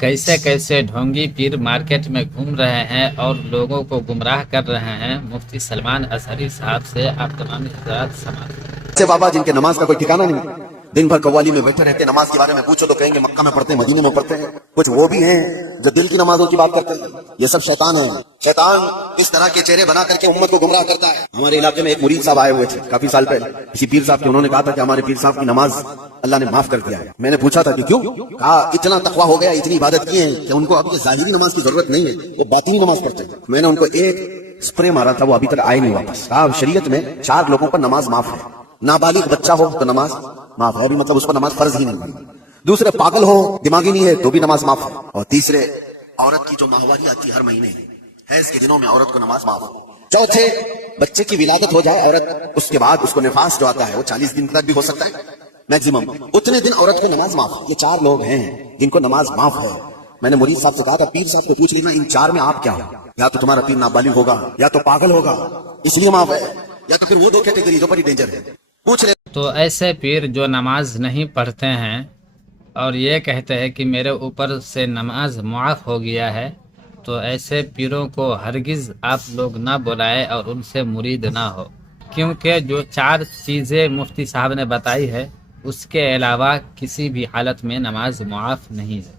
कैसे कैसे ढोंगी पीर मार्केट में घूम रहे हैं और लोगों को गुमराह कर रहे हैं। मुफ्ती सलमान अजहरी साहब से आप तमाम हज़रात समाज से बाबा जिनके नमाज का कोई ठिकाना नहीं, दिन भर कव्वाली में बैठे रहते, नमाज के बारे में पूछो तो कहेंगे मक्का में पढ़ते हैं, मदीने में पढ़ते हैं। कुछ वो भी हैं जो दिल की नमाजों की बात करते हैं। ये सब शैतान है। शैतान इस तरह के चेहरे बना करके उम्मत को गुमराह करता है। हमारे इलाके में एक मुरीद साहब आए हुए थे काफी साल पहले, किसी पीर साहब के। उन्होंने कहा था कि हमारे पीर साहब की नमाज अल्लाह ने माफ कर दिया है। मैंने पूछा था कि क्यों? कहा इतना तकवा हो गया, इतनी इबादत की है कि उनको अब ये ज़ाहिरी नमाज की जरूरत नहीं है, वो बातिनी नमाज पढ़ते हैं। मैंने उनको एक स्प्रे मारा था, वो अभी तक आए नहीं वापस। कहा शरीयत में 4 लोगों पर नमाज माफ है। नाबालिग बच्चा हो तो नमाज माफ है, अभी मतलब उस पर नमाज फर्ज ही नहीं है। दूसरे पागल हो, दिमागी नहीं है, तो भी नमाज माफ है। और तीसरे औरत की जो माहवारी आती है हर महीने, हैज के दिनों में औरत को नमाज माफ है। चौथे बच्चे की विलादत हो जाए औरत, उसके बाद उसको निफास जो आता है वो 40 दिन तक भी हो सकता है मैक्सिमम, उतने दिन औरत को नमाज माफ है। ये 4 लोग हैं जिनको नमाज माफ है। मैंने मुरीद साहब से कहा था पीर साहब को पूछ लीजिए इन 4 में आप क्या हो? या तो तुम्हारा पीर नाबालिग होगा, या तो पागल होगा इसलिए माफ है, या तो फिर वो 2 कैटेगरी जो बड़ी डेंजर है। पूछ ले। तो ऐसे पीर जो नमाज नहीं पढ़ते हैं और ये कहते हैं कि मेरे ऊपर से नमाज मुआफ़ हो गया है, तो ऐसे पीरों को हरगिज़ आप लोग ना बुलाए और उनसे मुरीद ना हो, क्योंकि जो 4 चीज़ें मुफ्ती साहब ने बताई है उसके अलावा किसी भी हालत में नमाज मुआफ़ नहीं है।